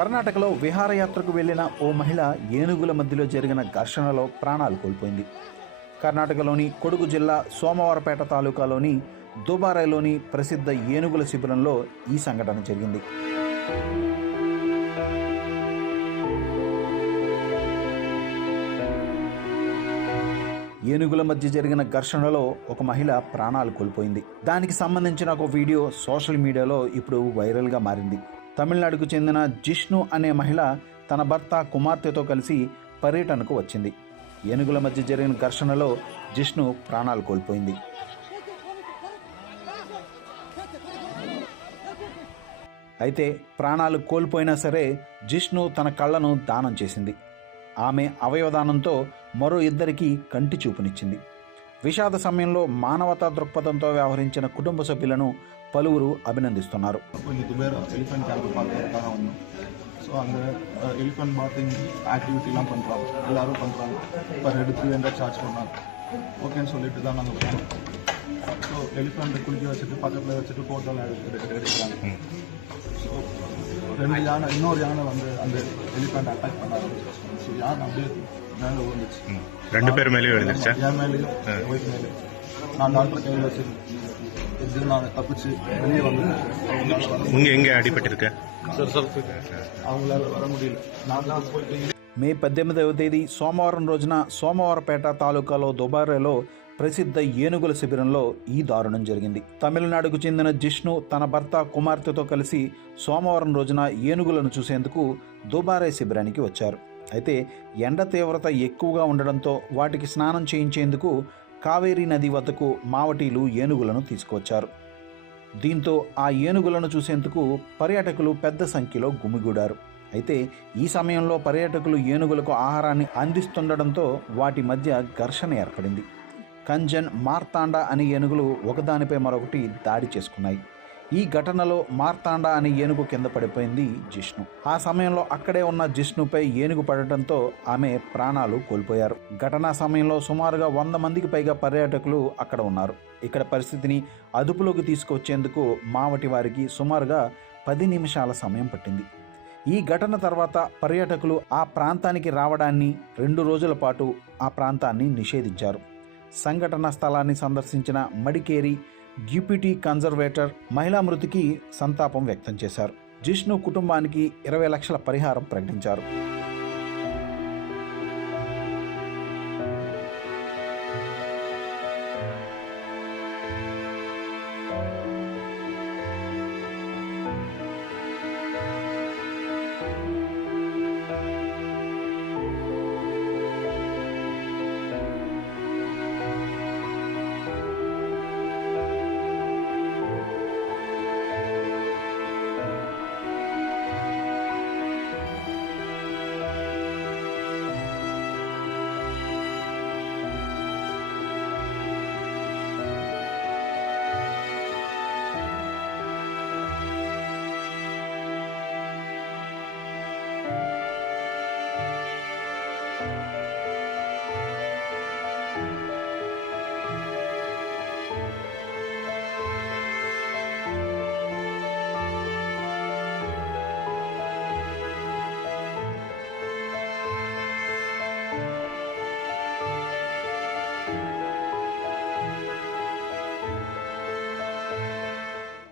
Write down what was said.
కర్ణాటకలో విహారయాత్రకు వెళ్లిన ఓ మహిళ ఏనుగుల మధ్యలో జరిగిన ఘర్షణలో ప్రాణాలు కోల్పోయింది. కర్ణాటకలోని కొడగు జిల్లా సోమవారపేట తాలూకాలోని దుబారైలోని ప్రసిద్ధ ఏనుగుల శిబిరంలో ఈ సంఘటన జరిగింది. ఏనుగుల మధ్య జరిగిన ఘర్షణలో ఒక మహిళ ప్రాణాలు కోల్పోయింది. దానికి సంబంధించిన ఒక వీడియో సోషల్ మీడియాలో ఇప్పుడు వైరల్గా మారింది. తమిళనాడుకు చెందిన జిష్ణు అనే మహిళ తన భర్త కుమార్తెతో కలిసి పర్యటనకు వచ్చింది. ఏనుగుల మధ్య జరిగిన ఘర్షణలో జిష్ణు ప్రాణాలు కోల్పోయింది. అయితే ప్రాణాలు కోల్పోయినా సరే జిష్ణు తన కళ్ళను దానం చేసింది. ఆమె అవయవదానంతో మరో ఇద్దరికి కంటి చూపునిచ్చింది. విషాద సమయంలో మానవతా దృక్పథంతో వ్యవహరించిన కుటుంబ సభ్యులను పలువురు అభినందిస్తున్నారు. எலிஃபென்ட் கேம்ப் பார்க்கறதுக்காக வந்தோம். ஸோ அங்கே எலிஃபென்ட் பாத்திங் ஆக்டிவிட்டிலாம் பண்ணுறாங்க, எல்லோரும் பண்ணுறாங்க. பர் ஹெட் 300 சார்ஜ் பண்ணாங்க. ஓகேன்னு சொல்லிட்டு தான் நாங்கள் போனோம். ஸோ எலிஃபெண்ட்டை குளிக்க வச்சுட்டு பக்கத்தில் வச்சுட்டு ஃபோட்டோலாம் எடுக்கிறாங்க. ஸோ 2 யானை, இன்னொரு யானை வந்து அந்த எலிஃபெண்ட் அட்டாக் பண்ணாங்க. ஸோ யானை அப்படியே மேலே விழுந்துச்சு. 2 பேர் மேலேயும் விழுந்துருச்சா? என் மேலேயும் ஒய்ஃப் மேலே. நான் டாக்டர் கையில் வச்சு நான் தப்பிச்சு வெளியே வந்து எங்கே அடிபட்டிருக்க? அவங்களால வர முடியல. நான் தான் போயிட்டு మే 18వ తేదీ సోమవారం రోజున సోమవారపేట తాలూకాలో దుబారేలో ప్రసిద్ధ ఏనుగుల శిబిరంలో ఈ దారుణం జరిగింది. తమిళనాడుకు చెందిన జిష్ణు తన భర్త కుమార్తెతో కలిసి సోమవారం రోజున ఏనుగులను చూసేందుకు దుబారే శిబిరానికి వచ్చారు. అయితే ఎండ తీవ్రత ఎక్కువగా ఉండడంతో వాటికి స్నానం చేయించేందుకు కావేరీ నది వద్దకు మావటీలు ఏనుగులను తీసుకువచ్చారు. దీంతో ఆ ఏనుగులను చూసేందుకు పర్యాటకులు పెద్ద సంఖ్యలో గుమిగూడారు. అయితే ఈ సమయంలో పర్యాటకులు ఏనుగులకు ఆహారాన్ని అందిస్తుండడంతో వాటి మధ్య ఘర్షణ ఏర్పడింది. కంజన్, మార్తాండా అనే ఏనుగులు ఒకదానిపై మరొకటి దాడి చేసుకున్నాయి. ఈ ఘటనలో మార్తాండా అనే ఏనుగు కింద పడిపోయింది జిష్ణు. ఆ సమయంలో అక్కడే ఉన్న జిష్ణుపై ఏనుగు పడటంతో ఆమె ప్రాణాలు కోల్పోయారు. ఘటనా సమయంలో సుమారుగా 100 మందికి పైగా పర్యాటకులు అక్కడ ఉన్నారు. ఇక్కడ పరిస్థితిని అదుపులోకి తీసుకొచ్చేందుకు మావటి వారికి సుమారుగా 10 నిమిషాల సమయం పట్టింది. ఈ ఘటన తర్వాత పర్యాటకులు ఆ ప్రాంతానికి రావడాన్ని 2 రోజుల పాటు ఆ ప్రాంతాన్ని నిషేధించారు. సంఘటనా స్థలాన్ని సందర్శించిన మడికేరి డిప్యూటీ కన్జర్వేటర్ మహిళా మృతికి సంతాపం వ్యక్తం చేశారు. జిష్ణు కుటుంబానికి 20 లక్షల పరిహారం ప్రకటించారు.